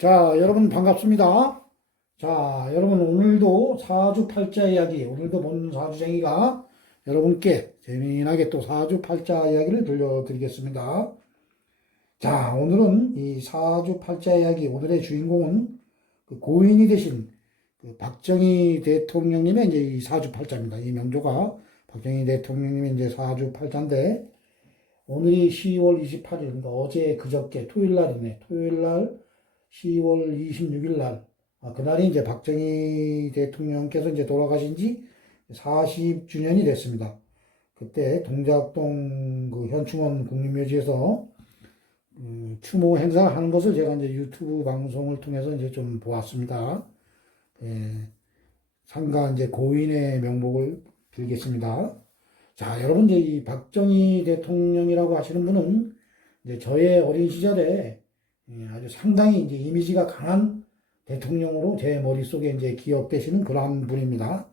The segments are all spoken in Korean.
자, 여러분 반갑습니다. 자, 여러분 오늘도 사주팔자 이야기, 오늘도 본 사주쟁이가 여러분께 재미나게 또 사주팔자 이야기를 들려드리겠습니다. 자, 오늘은 이 사주팔자 이야기, 오늘의 주인공은 그 고인이 되신 그 박정희 대통령님의 이제 이 사주팔자입니다. 이 명조가 박정희 대통령님의 이제 사주팔자인데, 오늘이 10월 28일, 그러니까 어제 그저께 토요일 날이네. 토요일 날 10월 26일 날, 그날이 이제 박정희 대통령께서 이제 돌아가신 지 40주년이 됐습니다. 그때 동작동 그 현충원 국립묘지에서 추모 행사를 하는 것을 제가 이제 유튜브 방송을 통해서 이제 좀 보았습니다. 예, 상가 이제 고인의 명복을 빌겠습니다. 자, 여러분 이제 이 박정희 대통령이라고 하시는 분은 이제 저의 어린 시절에 아주 상당히 이제 이미지가 강한 대통령으로 제 머릿속에 이제 기억되시는 그러한 분입니다.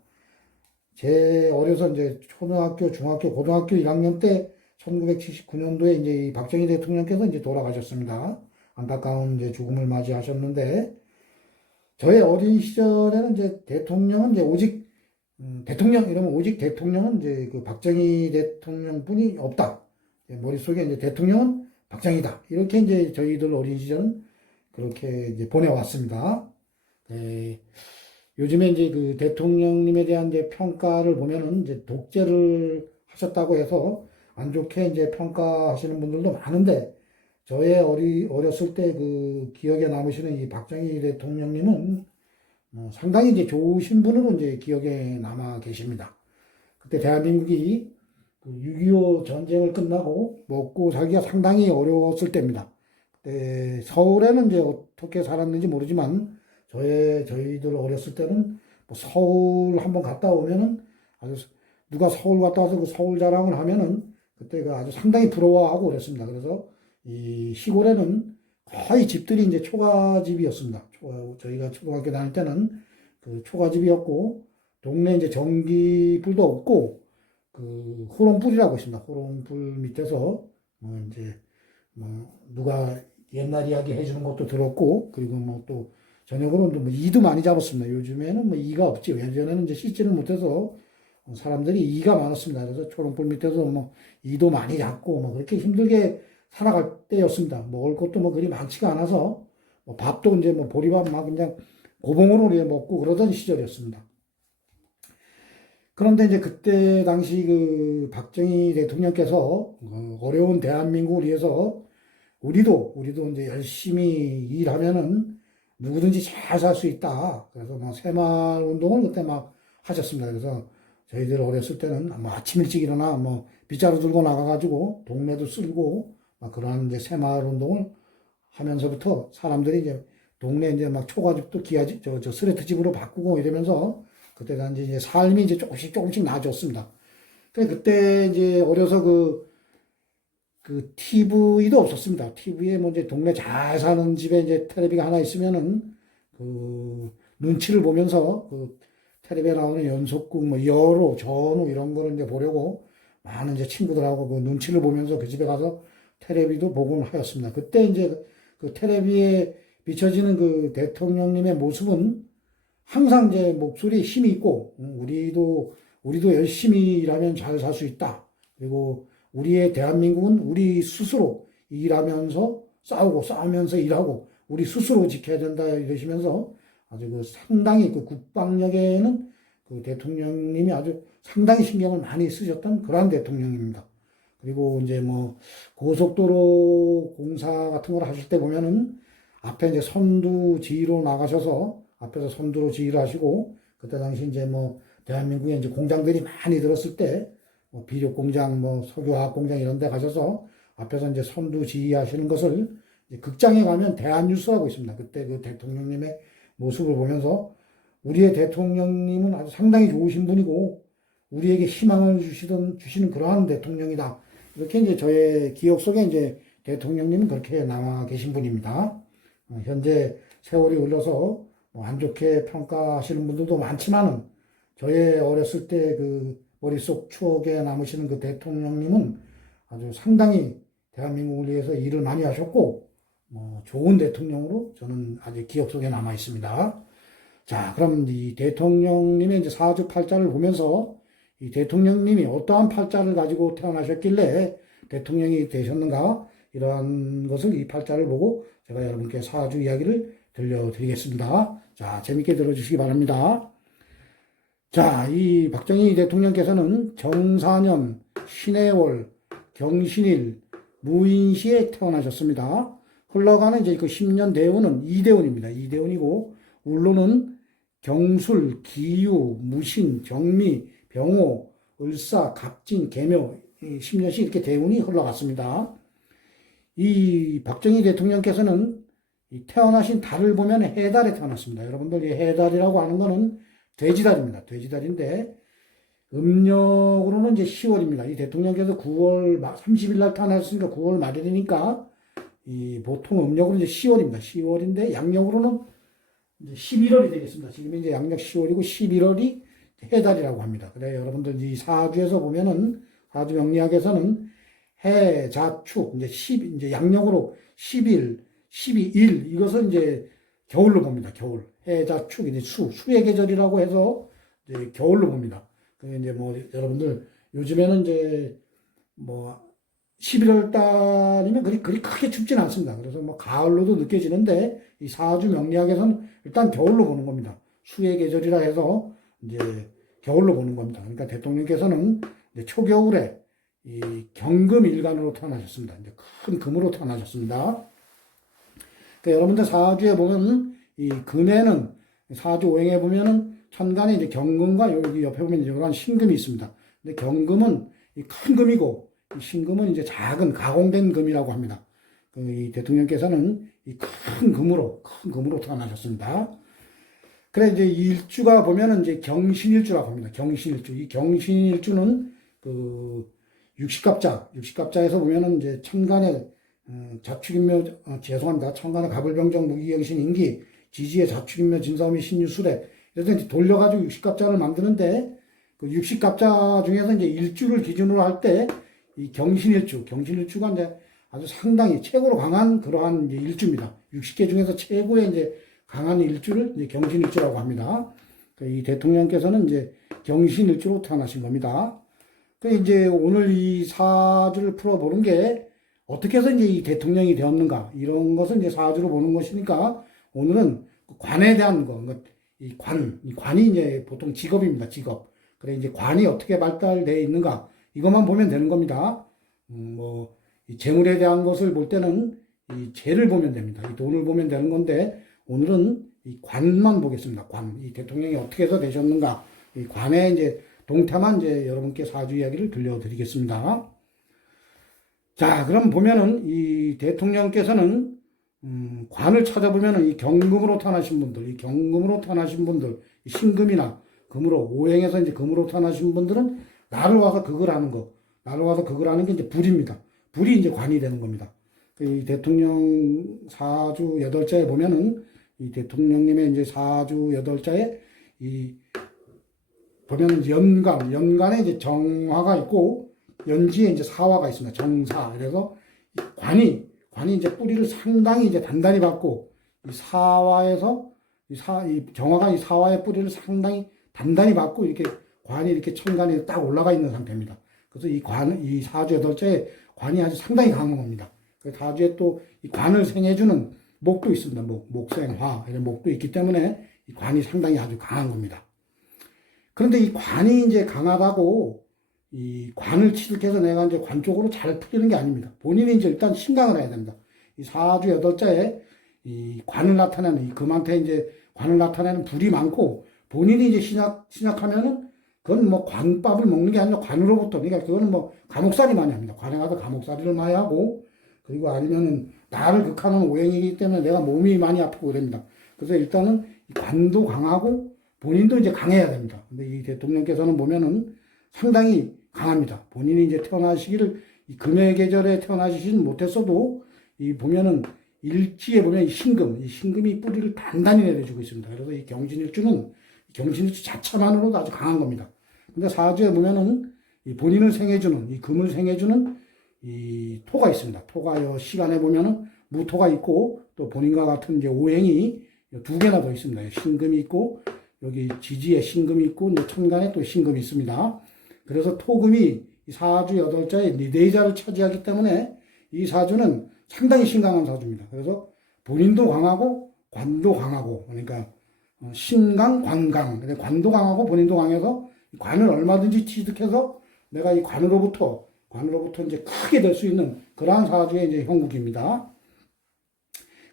제 어려서 이제 초등학교, 중학교, 고등학교 1학년 때 1979년도에 이제 이 박정희 대통령께서 이제 돌아가셨습니다. 안타까운 이제 죽음을 맞이하셨는데, 저의 어린 시절에는 이제 대통령은 이제 오직 대통령 이러면 오직 대통령은 이제 그 박정희 대통령뿐이 없다. 머릿속에 이제 대통령은 박정희다. 이렇게 이제 저희들 어린 시절은 그렇게 이제 보내왔습니다. 네. 요즘에 이제 그 대통령님에 대한 이제 평가를 보면은 이제 독재를 하셨다고 해서 안 좋게 이제 평가하시는 분들도 많은데, 저의 어렸을 때 그 기억에 남으시는 이 박정희 대통령님은 상당히 이제 좋으신 분으로 이제 기억에 남아 계십니다. 그때 대한민국이 6.25 전쟁을 끝나고 먹고 살기가 상당히 어려웠을 때입니다. 그때 서울에는 이제 어떻게 살았는지 모르지만 저희들 어렸을 때는 뭐 서울 한번 갔다 오면은 아주 누가 서울 갔다 와서 그 서울 자랑을 하면은 그때가 아주 상당히 부러워하고 그랬습니다. 그래서 이 시골에는 거의 집들이 이제 초가집이었습니다. 저희가 초등학교 다닐 때는 그 초가집이었고, 동네 이제 전기불도 없고, 그 호롱불이라고 있습니다. 호롱불 밑에서 뭐 이제 뭐 누가 옛날 이야기 해주는 것도 들었고, 그리고 뭐 또 저녁으로 뭐 이도 많이 잡았습니다. 요즘에는 뭐 이가 없지. 예전에는 이제 씻지를 못해서 사람들이 이가 많았습니다. 그래서 초롱불 밑에서 뭐 이도 많이 잡고 뭐 그렇게 힘들게 살아갈 때였습니다. 먹을 것도 뭐 그리 많지가 않아서 뭐 밥도 이제 뭐 보리밥 막 그냥 고봉으로 먹고 그러던 시절이었습니다. 그런데 이제 그때 당시 그 박정희 대통령께서 어려운 대한민국을 위해서 우리도 이제 열심히 일하면은 누구든지 잘 살 수 있다. 그래서 뭐 새마을 운동을 그때 막 하셨습니다. 그래서 저희들 어렸을 때는 뭐 아침 일찍 일어나 뭐 빗자루 들고 나가가지고 동네도 쓸고 막 그러한 이제 새마을 운동을 하면서부터 사람들이 이제 동네 이제 막 초가집도 기아집, 저 스레트 집으로 바꾸고 이러면서 그때 단지 이제 삶이 이제 조금씩 나아졌습니다. 그때 이제 어려서 그 TV도 없었습니다. TV에 뭐 이제 동네 잘 사는 집에 이제 텔레비가 하나 있으면은 그 눈치를 보면서 그 텔레비에 나오는 연속극 뭐 여로, 전우 이런 거를 이제 보려고 많은 이제 친구들하고 그 눈치를 보면서 그 집에 가서 텔레비도 보곤 하였습니다. 그때 이제 그 텔레비에 비춰지는 그 대통령님의 모습은 항상 이제 목소리에 힘이 있고, 우리도 열심히 일하면 잘 살 수 있다. 그리고 우리의 대한민국은 우리 스스로 일하면서 싸우면서 일하고 우리 스스로 지켜야 된다 이러시면서 아주 그 상당히 그 국방력에는 그 대통령님이 아주 상당히 신경을 많이 쓰셨던 그러한 대통령입니다. 그리고 이제 뭐 고속도로 공사 같은 걸 하실 때 보면은 앞에 이제 선두 지휘로 나가셔서 앞에서 선두로 지휘를 하시고, 그때 당시 이제 뭐 대한민국에 이제 공장들이 많이 들었을 때 뭐 비료 공장, 뭐 석유화학 공장 이런 데 가셔서 앞에서 이제 선두 지휘하시는 것을 이제 극장에 가면 대한뉴스라고 있습니다. 그때 그 대통령님의 모습을 보면서 우리의 대통령님은 아주 상당히 좋으신 분이고 우리에게 희망을 주시는 그러한 대통령이다. 이렇게 이제 저의 기억 속에 이제 대통령님은 그렇게 남아 계신 분입니다. 현재 세월이 흘러서 안 좋게 평가하시는 분들도 많지만은 저의 어렸을 때 그 머릿속 추억에 남으시는 그 대통령님은 아주 상당히 대한민국을 위해서 일을 많이 하셨고, 좋은 대통령으로 저는 아직 기억 속에 남아 있습니다. 자, 그럼 이 대통령님의 이제 사주 팔자를 보면서 이 대통령님이 어떠한 팔자를 가지고 태어나셨길래 대통령이 되셨는가, 이러한 것을 이 팔자를 보고 제가 여러분께 사주 이야기를 들려드리겠습니다. 자, 재밌게 들어주시기 바랍니다. 자, 이 박정희 대통령께서는 정사년, 신해월, 경신일, 무인시에 태어나셨습니다. 흘러가는 이제 그 10년 대운은 이대운입니다. 이대운이고, 울로는 경술, 기유, 무신, 정미, 병호, 을사, 갑진, 계묘, 10년씩 이렇게 대운이 흘러갔습니다. 이 박정희 대통령께서는 이 태어나신 달을 보면 해달에 태어났습니다. 여러분들, 이 해달이라고 하는 거는 돼지달입니다. 돼지달인데, 음력으로는 이제 10월입니다. 이 대통령께서 9월 30일 날 태어났으니까 9월 말일이니까, 이 보통 음력으로는 이제 10월입니다. 10월인데, 양력으로는 이제 11월이 되겠습니다. 지금 이제 양력 10월이고 11월이 해달이라고 합니다. 그래, 여러분들 이 사주에서 보면은, 사주 명리학에서는 해, 자, 축, 이제 양력으로 10일, 12일, 이것을 이제 겨울로 봅니다. 겨울. 해, 자, 축, 이제 수의 계절이라고 해서 이제 겨울로 봅니다. 이제 여러분들, 요즘에는 이제 11월 달이면 그리 크게 춥진 않습니다. 그래서 가을로도 느껴지는데, 이 사주 명리학에서는 일단 겨울로 보는 겁니다. 수의 계절이라 해서 이제 겨울로 보는 겁니다. 그러니까 대통령께서는 이제 초겨울에 이 경금일간으로 태어나셨습니다. 이제 큰 금으로 태어나셨습니다. 그러니까 여러분들 사주에 보면 이 금에는, 사주 오행에 보면은 천간에 이제 경금과 여기 옆에 보면 이런 신금이 있습니다. 근데 경금은 이 큰 금이고, 이 신금은 이제 작은 가공된 금이라고 합니다. 이 대통령께서는 이 큰 금으로 태어나셨습니다. 그래, 이제 일주가 보면은 이제 경신일주라고 합니다. 경신일주. 이 경신일주는 그 육식갑자에서 보면은 이제 천간에 자축인묘, 죄송합니다. 천간에 갑을병정 무기경신 인기, 지지의 자축인묘 진사오미 신유술에, 그래서 이제 돌려가지고 육식갑자를 만드는데, 그 육식갑자 중에서 이제 일주를 기준으로 할 때, 이 경신일주가 이제 아주 상당히 최고로 강한 그러한 이제 일주입니다. 60개 중에서 최고의 이제 강한 일주를 이제 경신일주라고 합니다. 이 대통령께서는 이제 경신일주로 태어나신 겁니다. 그 이제 오늘 이 사주를 풀어보는 게 어떻게 해서 이제 이 대통령이 되었는가, 이런 것을 이제 사주로 보는 것이니까, 오늘은 관에 대한 거, 이 관이 이제 보통 직업입니다. 직업. 그래, 이제 관이 어떻게 발달되어 있는가, 이것만 보면 되는 겁니다. 이 재물에 대한 것을 볼 때는 이 재를 보면 됩니다. 이 돈을 보면 되는 건데, 오늘은 이 관만 보겠습니다. 이 대통령이 어떻게 해서 되셨는가, 이 관의 이제 동태만 이제 여러분께 사주 이야기를 들려드리겠습니다. 자, 그럼 보면은 이 대통령께서는 관을 찾아보면은 이 경금으로 태어나신 분들, 이 신금이나 금으로, 오행에서 이제 금으로 태어나신 분들은 나를 와서 극을 하는 게 이제 불입니다. 불이 이제 관이 되는 겁니다. 이 대통령 사주 8자에 보면은 이 대통령님의 이제 사주 8자에 보면은 연간에 이제 정화가 있고, 연지에 이제 사화가 있습니다. 정사. 그래서 관이 이제 뿌리를 상당히 이제 단단히 받고, 이 사화에서 이 정화가 이 사화의 뿌리를 상당히 단단히 받고, 이렇게 관이 이렇게 천간에 딱 올라가 있는 상태입니다. 그래서 이 사주 8자에 관이 아주 상당히 강한 겁니다. 그 사주에 또 이 관을 생해주는 목도 있습니다. 목생화. 이런 목도 있기 때문에 이 관이 상당히 아주 강한 겁니다. 그런데 이 관이 이제 강하다고 이 관을 취득해서 내가 이제 관 쪽으로 잘 풀리는 게 아닙니다. 본인이 이제 일단 신강을 해야 됩니다. 이 사주 8자에 이 관을 나타내는, 이 금한테 이제 관을 나타내는 불이 많고, 본인이 이제 신약하면은 그건 관밥을 먹는 게 아니라 관으로부터, 그러니까 그거는 감옥살이 많이 합니다. 관에 가서 감옥살이를 많이 하고, 그리고 아니면은 나를 극하는 오행이기 때문에 내가 몸이 많이 아프고 그럽니다. 그래서 일단은 관도 강하고 본인도 이제 강해야 됩니다. 근데 이 대통령께서는 보면은 상당히 강합니다. 본인이 이제 태어나시기를 이 금의 계절에 태어나시진 못했어도, 이 보면은 일지에 보면 이 신금이 뿌리를 단단히 내려주고 있습니다. 그래서 이 경신일주 자체만으로도 아주 강한 겁니다. 근데 사주에 보면은 이 본인을 생해주는, 이 금을 생해주는 이 토가 있습니다. 토가 요 시간에 보면은 무토가 있고 또 본인과 같은 이제 오행이 두 개나 더 있습니다. 신금이 있고 여기 지지에 신금이 있고 이제 천간에 또 신금이 있습니다. 그래서 토금이 이 사주 여덟자의 네자를 차지하기 때문에 이 사주는 상당히 신강한 사주입니다. 그래서 본인도 강하고 관도 강하고 그러니까 신강, 관강. 관도 강하고 본인도 강해서 관을 얼마든지 취득해서 내가 이 관으로부터 이제 크게 될 수 있는 그러한 사주의 이제 형국입니다.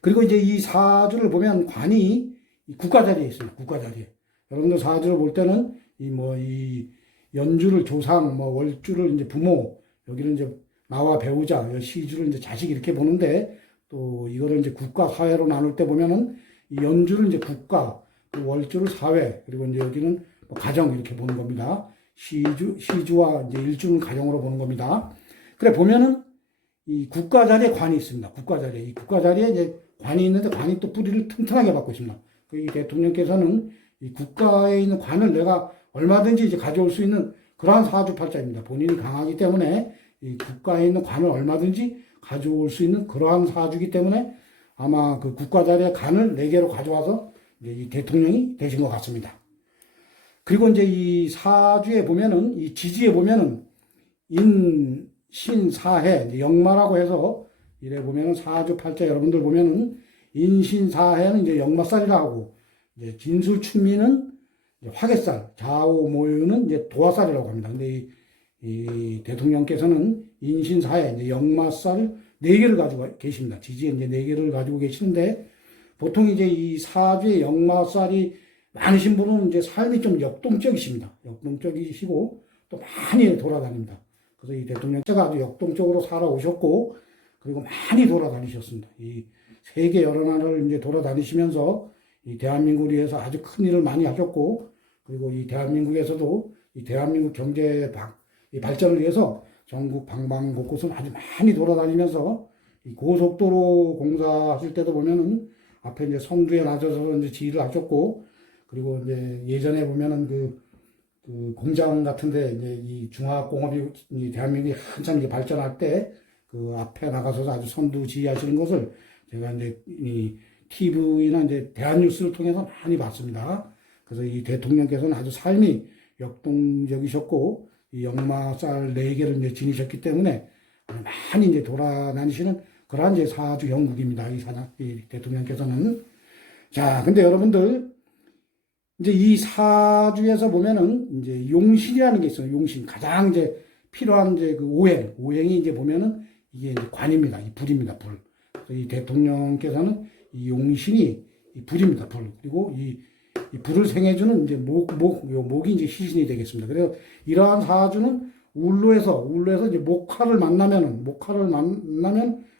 그리고 이제 이 사주를 보면 관이 국가 자리에 있습니다. 국가 자리에. 여러분들 사주를 볼 때는 이 연주를 조상, 월주를 이제 부모, 여기는 이제 나와 배우자, 시주를 이제 자식 이렇게 보는데 또 이거를 이제 국가 사회로 나눌 때 보면은 이 연주를 이제 국가, 월주를 사회, 그리고 이제 여기는 가정 이렇게 보는 겁니다. 시주와 이제 일주는 가정으로 보는 겁니다. 그래 보면은 이 국가 자리에 관이 있습니다. 국가 자리에 이 국가 자리에 이제 관이 있는데 관이 또 뿌리를 튼튼하게 받고 있습니다. 이 대통령께서는 이 국가에 있는 관을 내가 얼마든지 이제 가져올 수 있는 그러한 사주팔자입니다. 본인이 강하기 때문에 이 국가에 있는 관을 얼마든지 가져올 수 있는 그러한 사주이기 때문에 아마 그 국가 자리에 관을 4개로 가져와서 이제 이 대통령이 되신 것 같습니다. 그리고 이제 이 사주에 보면은 이 지지에 보면은 인신사해 역마라고 해서 이래 보면은 사주팔자 여러분들 보면은 인신사해는 이제 역마살이라 하고 이제 진술춘미는 화개살, 좌우모유는 이제 도화살이라고 합니다. 근데 이 대통령께서는 인신사해, 이제 역마살을 4개를 가지고 계십니다. 지지에 이제 4개를 가지고 계시는데, 보통 이제 이 사주에 역마살이 많으신 분은 이제 삶이 좀 역동적이십니다. 역동적이시고, 또 많이 돌아다닙니다. 그래서 이 대통령께서 아주 역동적으로 살아오셨고, 그리고 많이 돌아다니셨습니다. 이 세계 여러 나라를 이제 돌아다니시면서 이 대한민국을 위해서 아주 큰 일을 많이 하셨고, 그리고 이 대한민국에서도 이 대한민국 경제 발전을 위해서 전국 방방 곳곳을 아주 많이 돌아다니면서 이 고속도로 공사하실 때도 보면은 앞에 이제 선두에 나서서 이제 지휘를 하셨고, 그리고 이제 예전에 보면은 그 공장 같은데 이제 이 중화공업이 이 대한민국이 한참 이제 발전할 때 그 앞에 나가서 아주 선두 지휘하시는 것을 제가 이제 이 TV나 이제 대한뉴스를 통해서 많이 봤습니다. 그래서 이 대통령께서는 아주 삶이 역동적이셨고, 이 역마살 4개를 이제 지니셨기 때문에 많이 이제 돌아다니시는 그러한 이제 사주 형국입니다. 이 대통령께서는. 자, 근데 여러분들, 이제 이 사주에서 보면은 이제 용신이라는 게 있어요. 용신. 가장 이제 필요한 이제 그 오행이 이제 보면은 이게 이제 관입니다. 이 불입니다. 불. 그래서 이 대통령께서는 이 용신이 이 불입니다. 불. 그리고 이 불을 생해주는 이제 목이 이제 시신이 되겠습니다. 그래서 이러한 사주는 울로에서 이제 목화를 만나면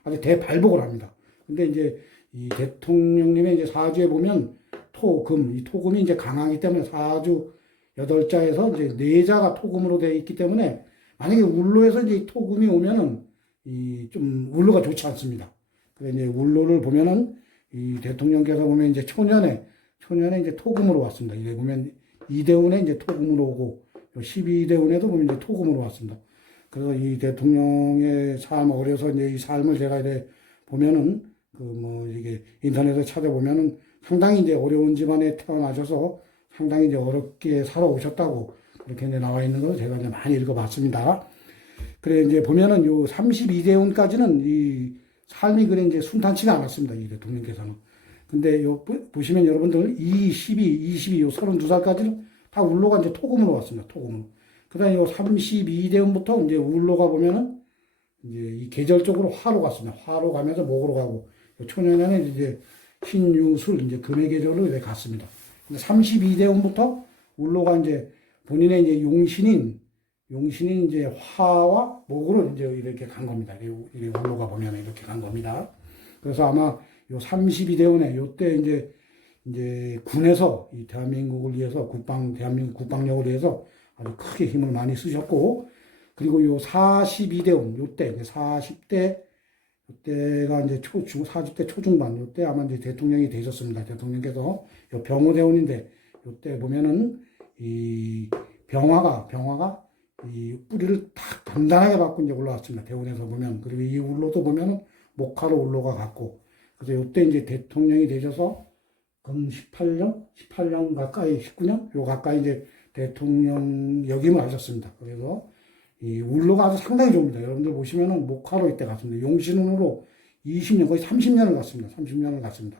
아주 대발복을 합니다. 근데 이제 이 대통령님의 이제 사주에 보면 이 토금이 이제 강하기 때문에 사주 8자에서 이제 4자가 토금으로 되어 있기 때문에 만약에 울로에서 이제 토금이 오면은 좀 울로가 좋지 않습니다. 그래서 이제 울로를 보면은 이 대통령께서 보면 이제 초년에 이제 토금으로 왔습니다. 이제 보면 이대운에 이제 토금으로 오고 12대운에도 보면 이제 토금으로 왔습니다. 그래서 이 대통령의 삶 어려서 이제 이 삶을 제가 이제 보면은 이게 인터넷에 찾아보면은 상당히 이제 어려운 집안에 태어나셔서 상당히 이제 어렵게 살아오셨다고 그렇게 이제 나와 있는 걸 제가 이제 많이 읽어봤습니다. 그래 이제 보면은 요 32대운까지는 이 삶이 그래 이제 순탄치가 않았습니다. 이 대통령께서는. 근데 요 보시면 여러분들 22 요 32살까지는 다 울로가 이제 토금으로 왔습니다. 토금으로. 그다음에 요 32대운부터 이제 울로가 보면은 이제 이 계절적으로 화로 갔습니다. 화로 가면서 목으로 가고 초년에는 이제 신유술 이제 금의 계절로 이제 갔습니다. 근데 32대운부터 울로가 이제 본인의 이제 용신인 이제 화와 목으로 이제 이렇게 간 겁니다. 이 울로가 보면 이렇게 간 겁니다. 그래서 아마 요 32대운에 요때 이제 군에서 이 대한민국을 위해서 대한민국 국방력을 위해서 아주 크게 힘을 많이 쓰셨고, 그리고 요 42대운 요때 이제 40대 요때가 이제 40대 초중반 요때 아마 이제 대통령이 되셨습니다. 대통령께서 요 병호대운인데 요때 보면은 이 병화가 이 뿌리를 딱 단단하게 받고 이제 올라왔습니다. 대운에서 보면. 그리고 이 울로도 보면은 목화로 울로가 갔고, 그래서 이때 이제 대통령이 되셔서 금 18년 가까이, 19년? 요 가까이 이제 대통령 역임을 하셨습니다. 그래서 이 울로가 아주 상당히 좋습니다. 여러분들 보시면은 목화로 이때 갔습니다. 용신운으로 20년, 거의 30년을 갔습니다. 30년을 갔습니다.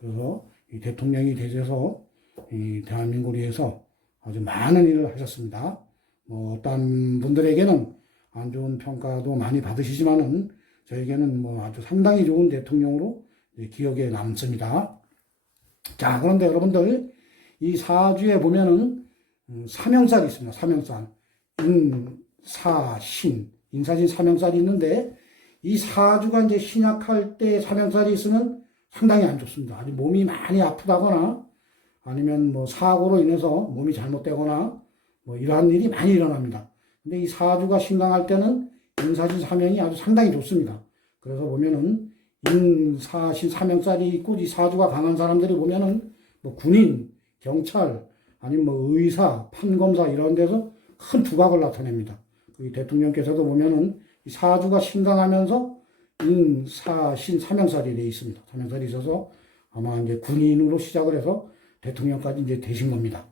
그래서 이 대통령이 되셔서 이 대한민국을 위해서 아주 많은 일을 하셨습니다. 뭐 어떤 분들에게는 안 좋은 평가도 많이 받으시지만은 저에게는 뭐 아주 상당히 좋은 대통령으로 기억에 남습니다. 자, 그런데 여러분들 이 사주에 보면은 사명살이 있습니다. 사명살. 인사신. 인사신 사명살이 있는데 이 사주가 이제 신약할 때 사명살이 있으면 상당히 안 좋습니다. 아주 몸이 많이 아프다거나 아니면 뭐 사고로 인해서 몸이 잘못되거나 뭐 이러한 일이 많이 일어납니다. 근데 이 사주가 신강할 때는 인사신 사명이 아주 상당히 좋습니다. 그래서 보면은 인사신 사명살이 있고 이 사주가 강한 사람들이 보면은 뭐 군인, 경찰, 아니면 뭐 의사, 판검사 이런 데서 큰 두각을 나타냅니다. 그 대통령께서도 보면은 이 사주가 신강하면서 인사신 사명살이 돼 있습니다. 사명살이 있어서 아마 이제 군인으로 시작을 해서 대통령까지 이제 되신 겁니다.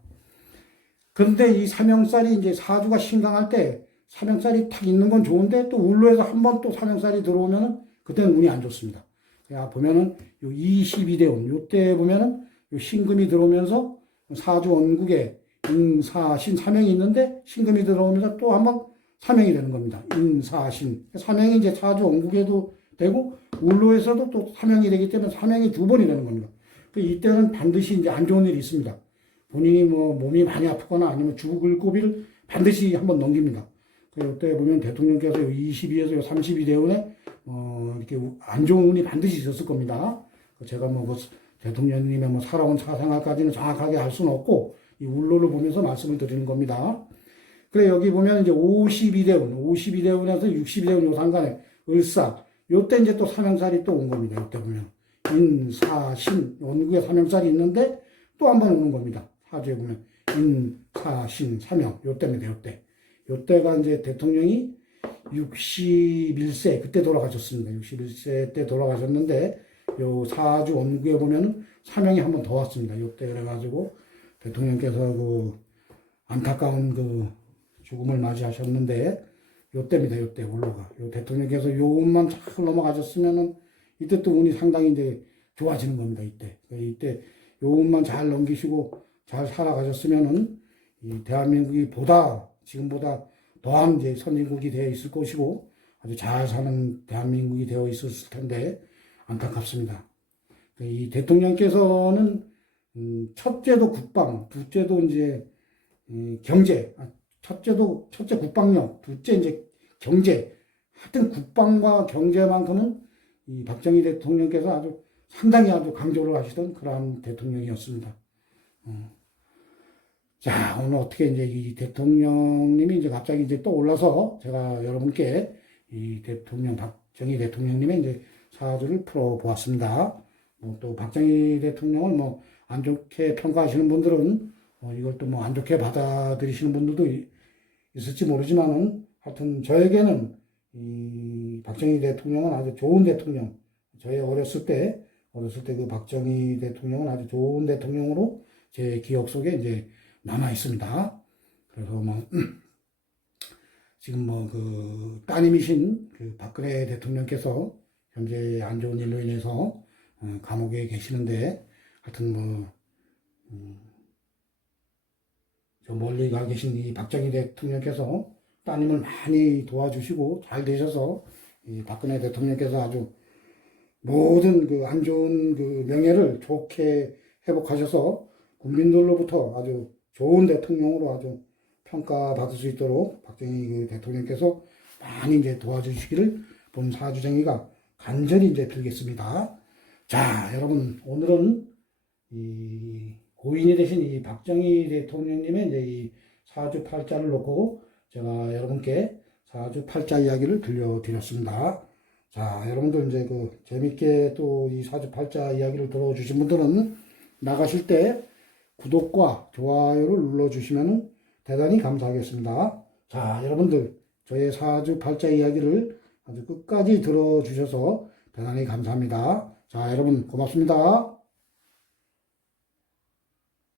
그런데 이 사명살이 이제 사주가 신강할 때 사명살이 탁 있는 건 좋은데 또 울로에서 한 번 또 사명살이 들어오면은 그때는 운이 안 좋습니다. 그러니까 보면은 요 22대운 요때 보면은 요 신금이 들어오면서 사주 원국에 인사신 사명이 있는데 신금이 들어오면서 또 한 번 사명이 되는 겁니다. 인사신 사명이 이제 사주 원국에도 되고 울로에서도 또 사명이 되기 때문에 사명이 두 번이 되는 겁니다. 이때는 반드시 이제 안 좋은 일이 있습니다. 본인이 뭐 몸이 많이 아프거나 아니면 죽을 고비를 반드시 한번 넘깁니다. 이때 보면 대통령께서 22에서 32대운에 이렇게 안 좋은 운이 반드시 있었을 겁니다. 제가 뭐 대통령님의 뭐 살아온 사생활까지는 정확하게 알 수는 없고 이 울로를 보면서 말씀을 드리는 겁니다. 그래 여기 보면 이제 52대운에서 62대운 요 상간에 을사 요때 이제 또 사명살이 또 온 겁니다. 이때 보면 인사신 원국에 사명살이 있는데 또 한 번 오는 겁니다. 사주에 보면 인사신 사명 요때입니다. 요때가 이제 대통령이 61세 그때 돌아가셨습니다. 61세 때 돌아가셨는데 요 사주 원국에 보면 사명이 한 번 더 왔습니다. 요때 그래가지고 대통령께서 그 안타까운 그 죽음을 맞이하셨는데 요때입니다. 요때 올라가. 요 대통령께서 요 운만 잘 넘어가셨으면은 이때 또 운이 상당히 이제 좋아지는 겁니다. 이때 요 운만 잘 넘기시고 잘 살아가셨으면은 이 대한민국이 지금보다 더한 이제 선진국이 되어 있을 것이고 아주 잘 사는 대한민국이 되어 있었을 텐데 안타깝습니다. 이 대통령께서는 첫째도 국방, 둘째도 이제 경제, 첫째 국방력, 둘째 이제 경제. 하여튼 국방과 경제만큼은 이 박정희 대통령께서 아주 상당히 아주 강조를 하시던 그러한 대통령이었습니다. 자, 오늘 어떻게 이제 이 대통령님이 이제 갑자기 이제 또 올라서 제가 여러분께 이 박정희 대통령님의 이제 사주를 풀어보았습니다. 또 박정희 대통령을 뭐 안 좋게 평가하시는 분들은 이걸 또 뭐 안 좋게 받아들이시는 분들도 있을지 모르지만은 하여튼 저에게는 이 박정희 대통령은 아주 좋은 대통령. 저희 어렸을 때 그 박정희 대통령은 아주 좋은 대통령으로 제 기억 속에 이제 남아 있습니다. 그래서 뭐 지금 뭐 그 따님이신 그 박근혜 대통령께서 현재 안 좋은 일로 인해서 감옥에 계시는데 하여튼 뭐 저 멀리 가 계신 이 박정희 대통령께서 따님을 많이 도와주시고 잘 되셔서 이 박근혜 대통령께서 아주 모든 그 안 좋은 그 명예를 좋게 회복하셔서 국민들로부터 아주 좋은 대통령으로 아주 평가받을 수 있도록 박정희 그 대통령께서 많이 이제 도와주시기를 본 사주쟁이가 간절히 이제 빌겠습니다. 자, 여러분, 오늘은 이 고인이 되신 이 박정희 대통령님의 이제 이 사주 팔자를 놓고 제가 여러분께 사주 팔자 이야기를 들려드렸습니다. 자, 여러분들 이제 그 재밌게 또 이 사주 팔자 이야기를 들어주신 분들은 나가실 때 구독과 좋아요를 눌러주시면 대단히 감사하겠습니다. 자, 여러분들 저의 사주 팔자 이야기를 아주 끝까지 들어주셔서 대단히 감사합니다. 자, 여러분 고맙습니다.